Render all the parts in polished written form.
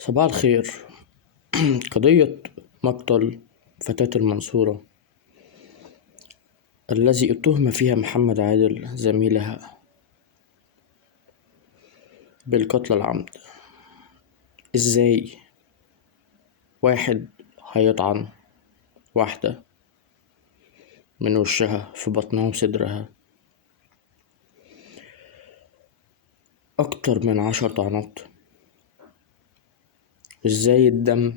صباح الخير. قضية مقتل فتاة المنصورة الذي اتهم فيها محمد عادل زميلها بالقتل العمد. ازاي واحد هيطعن واحدة من وشها في بطنها وصدرها اكتر من 10 طعنات؟ ازاي الدم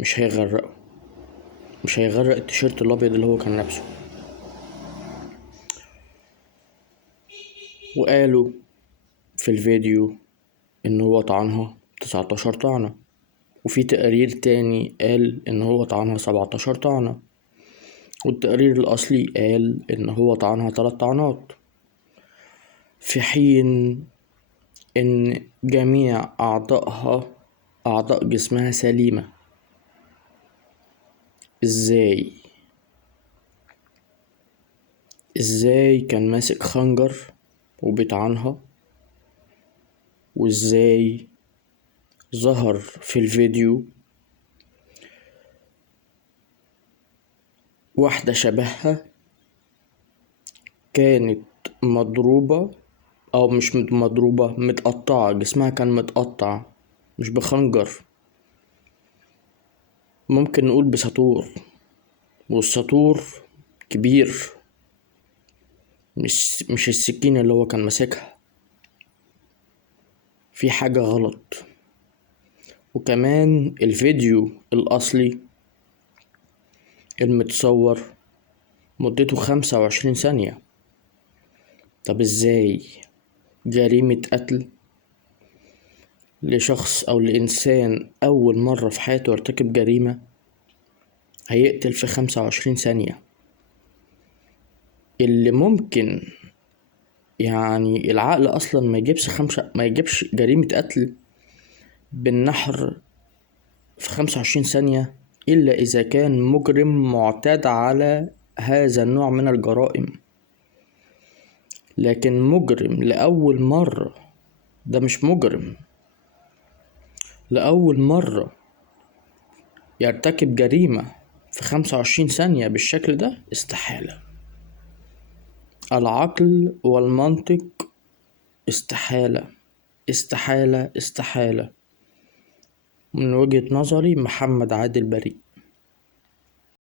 مش هيغرق التيشيرت الابيض اللي هو كان لابسه؟ وقالوا في الفيديو ان هو طعنها 19 طعنة، وفي تقرير تاني قال ان هو طعنها 17 طعنة، والتقرير الاصلي قال ان هو طعنها 3 طعنات، في حين ان جميع اعضاء جسمها سليمة. ازاي كان ماسك خنجر وبيطعنها؟ وازاي ظهر في الفيديو واحدة شبهها كانت مضروبة، او مش مضروبة، متقطعة، جسمها كان متقطع مش بخنجر، ممكن نقول بساطور، والساطور كبير، مش السكينة اللي هو كان ماسكها. في حاجة غلط. وكمان الفيديو الأصلي المتصور مدته 25 ثانية. طب ازاي جريمة قتل لشخص أو لإنسان أول مرة في حياته يرتكب جريمة هيقتل في 25 ثانية؟ اللي ممكن يعني العقل أصلا ما يجيبش جريمة قتل بالنحر في 25 ثانية إلا إذا كان مجرم معتاد على هذا النوع من الجرائم. لكن مجرم لأول مرة، ده مش مجرم، لأول مرة يرتكب جريمة في 25 ثانية بالشكل ده، استحالة. العقل والمنطق استحالة استحالة استحالة. من وجهة نظري محمد عادل بريء.